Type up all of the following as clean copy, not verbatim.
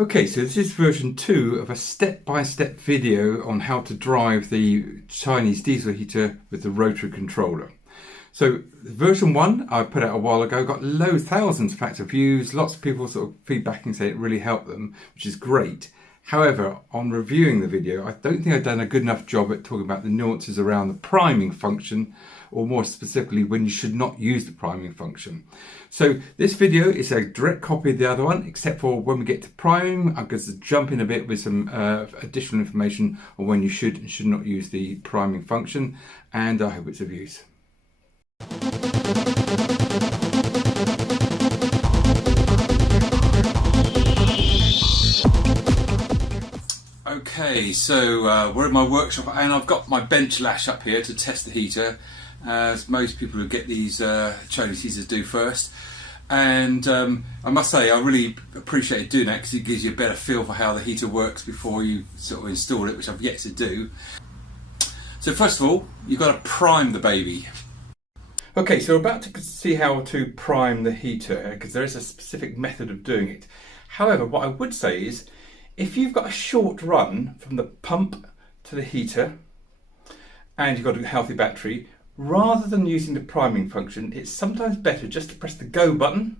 Okay, so this is version 2 of a step-by-step video on how to drive the Chinese diesel heater with the rotary controller. So version 1 I put out a while ago, got thousands in fact of views, lots of people sort of feedbacking say it really helped them, which is great. However, on reviewing the video, I don't think I've done a good enough job at talking about the nuances around the priming function, or more specifically, when you should not use the priming function. So this video is a direct copy of the other one, except for when we get to priming, I'm going to jump in a bit with some additional information on when you should and should not use the priming function, and I hope it's of use. Okay, so we're in my workshop and I've got my bench lash up here to test the heater, as most people who get these Chinese heaters do first. And I must say I really appreciate doing that because it gives you a better feel for how the heater works before you sort of install it, which I've yet to do. So first of all, you've got to prime the baby. Okay, so we're about to see how to prime the heater because there is a specific method of doing it. However, what I would say is, if you've got a short run from the pump to the heater and you've got a healthy battery, rather than using the priming function, it's sometimes better just to press the go button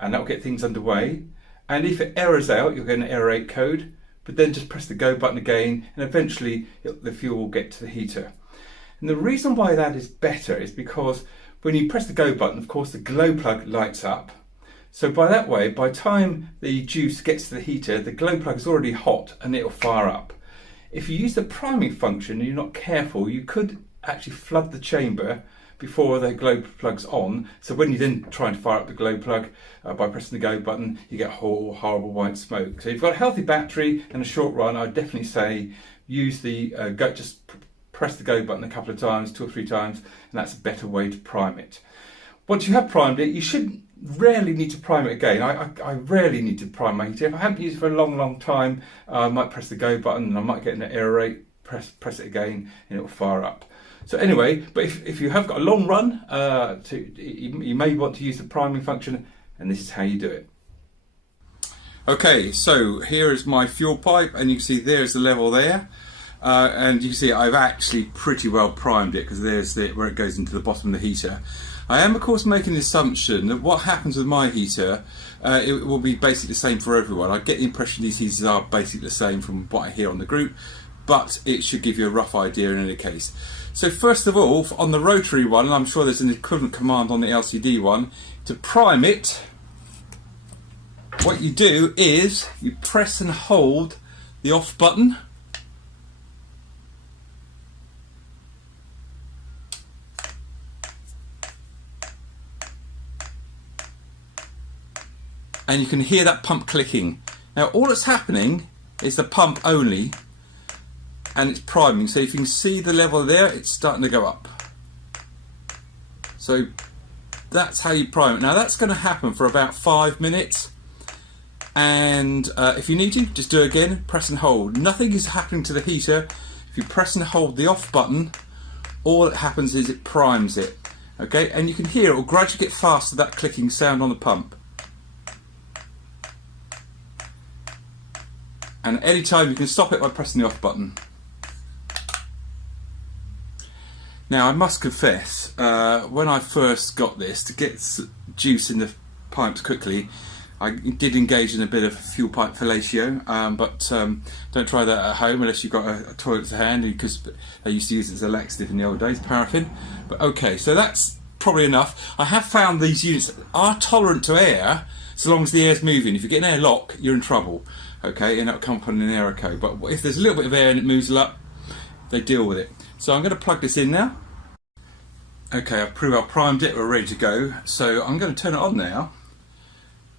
and that will get things underway. And if it errors out, you'll get an error 8 code, but then just press the go button again and eventually the fuel will get to the heater. And the reason why that is better is because when you press the go button, of course, the glow plug lights up. So by the time the juice gets to the heater, the glow plug is already hot and it'll fire up. If you use the priming function and you're not careful, you could actually flood the chamber before the glow plug's on. So when you then try and fire up the glow plug by pressing the go button, you get horrible white smoke. So if you've got a healthy battery and a short run, I'd definitely say use the just press the go button a couple of times, 2 or 3 times, and that's a better way to prime it. Once you have primed it, you shouldn't rarely need to prime it again. I rarely need to prime my heater. If I haven't used it for a long time, I might press the go button and I might get an error rate, press it again and it will fire up. So anyway, but if you have got a long run, you may want to use the priming function, and this is how you do it. Okay, so here is my fuel pipe and you can see there's the level there. And you can see I've actually pretty well primed it because there's where it goes into the bottom of the heater. I am of course making the assumption that what happens with my heater, it will be basically the same for everyone. I get the impression these heaters are basically the same from what I hear on the group, but it should give you a rough idea in any case. So first of all, on the rotary one, and I'm sure there's an equivalent command on the LCD one, to prime it, what you do is you press and hold the off button. And you can hear that pump clicking. Now all that's happening is the pump only, and it's priming. So if you can see the level there, it's starting to go up. So that's how you prime it. Now that's going to happen for about 5 minutes. And if you need to, just do it again, press and hold. Nothing is happening to the heater. If you press and hold the off button, all that happens is it primes it. Okay, and you can hear it will gradually get faster, that clicking sound on the pump. And any time you can stop it by pressing the off button. Now I must confess, when I first got this, to get juice in the pipes quickly, I did engage in a bit of fuel pipe fellatio, but don't try that at home unless you've got a toilet to hand, because they used to use it as a laxative in the old days, paraffin. But okay, so that's probably enough. I have found these units are tolerant to air, so long as the air's moving. If you get an air lock, you're in trouble. Okay, and that'll come up on an error code. But if there's a little bit of air and it moves a lot, they deal with it. So I'm going to plug this in now. Okay, I've pretty well primed it, we're ready to go. So I'm going to turn it on now.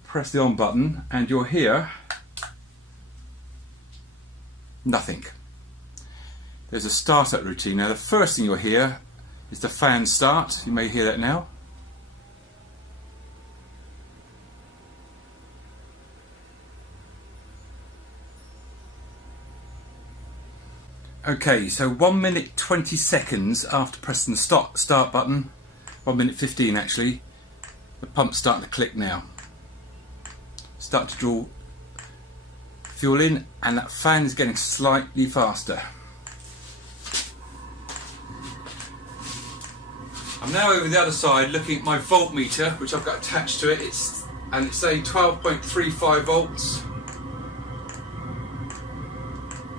Press the on button and you'll hear nothing. There's a startup routine. Now the first thing you'll hear is the fan start. You may hear that now. Okay, so 1 minute 20 seconds after pressing the start button, 1 minute 15 actually, the pump's starting to click now. Start to draw fuel in, and that fan is getting slightly faster. I'm now over the other side looking at my voltmeter, which I've got attached to it. It's saying 12.35 volts.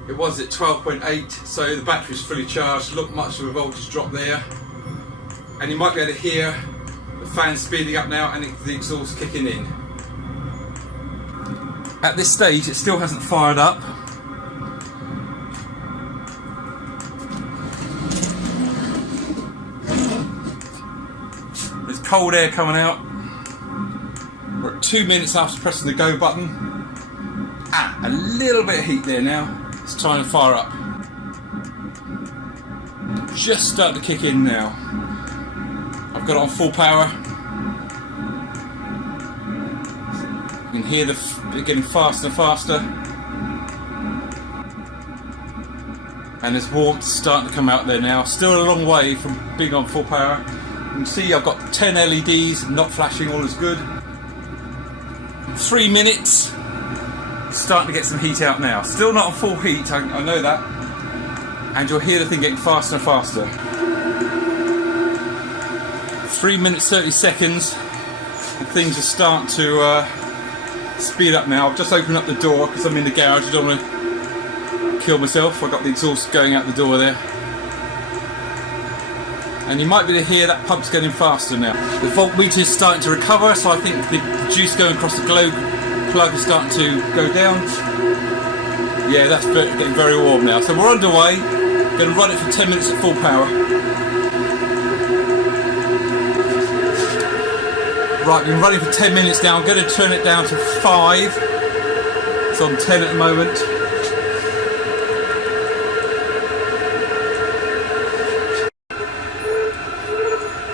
It was at 12.8, so the battery's fully charged. Look, much of a voltage drop there, and you might be able to hear the fan speeding up now and the exhaust kicking in. At this stage, it still hasn't fired up. There's cold air coming out. We're at 2 minutes after pressing the go button. A little bit of heat there now. It's trying to fire up. Just starting to kick in now. I've got it on full power. You can hear it getting faster and faster. And there's warmth starting to come out there now. Still a long way from being on full power. You can see I've got 10 LEDs, not flashing, all is good. 3 minutes. Starting to get some heat out now. Still not on full heat, I know that. And you'll hear the thing getting faster and faster. 3 minutes 30 seconds, and things are starting to speed up now. I've just opened up the door because I'm in the garage. I don't want to kill myself. I've got the exhaust going out the door there. And you might be able to hear that pump's getting faster now. The voltmeter is starting to recover, so I think the juice going across the globe plug is starting to go down. Yeah, that's getting very warm now. So we're underway. Going to run it for 10 minutes at full power. Right, been running for 10 minutes now. I'm going to turn it down to 5. It's on 10 at the moment.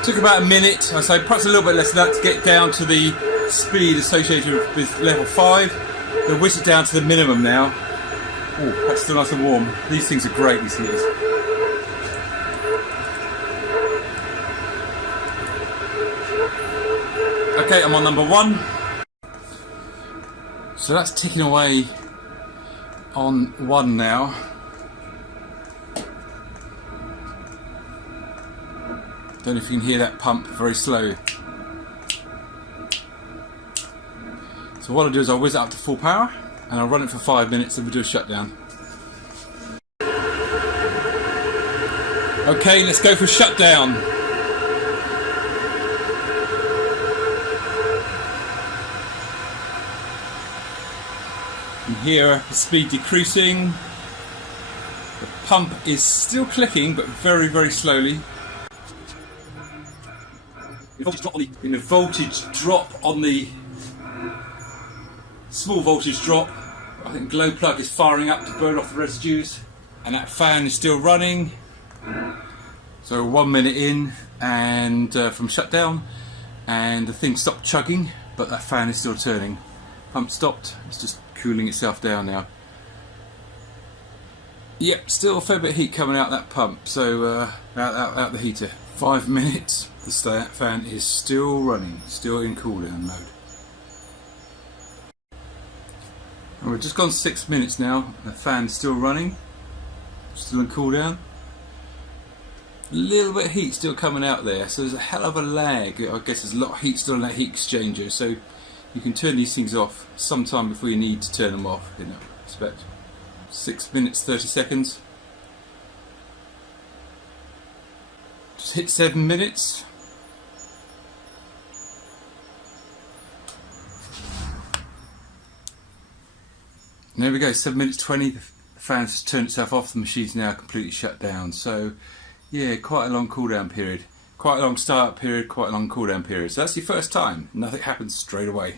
Took about a minute, I say perhaps a little bit less than that, to get down to the speed associated with level 5. We'll whisk it down to the minimum now. Oh, that's still nice and warm. These things are great, these heaters. Okay, I'm on number 1. So that's ticking away on 1 now. Don't know if you can hear that pump, very slow. So what I'll do is I'll whiz it up to full power and I'll run it for 5 minutes and we'll do a shutdown. Okay, let's go for shutdown. You can hear the speed decreasing. The pump is still clicking, but very, very slowly. In the voltage drop on the small voltage drop, I think glow plug is firing up to burn off the residues, and that fan is still running. So 1 minute in and from shutdown, and the thing stopped chugging, but that fan is still turning. Pump stopped, it's just cooling itself down now. Yep, still a fair bit of heat coming out that pump, so out the heater. 5 minutes, the fan is still running, still in cool down mode. And we've just gone 6 minutes now, the fan's still running, still in cool down. A little bit of heat still coming out there, so there's a hell of a lag. I guess there's a lot of heat still in that heat exchanger, so you can turn these things off sometime before you need to turn them off, in that respect. 6 minutes 30 seconds. Just hit 7 minutes. And there we go, 7 minutes 20. The fan's just turned itself off. The machine's now completely shut down. So, yeah, quite a long cool down period. Quite a long start period, quite a long cool down period. So that's your first time. Nothing happens straight away.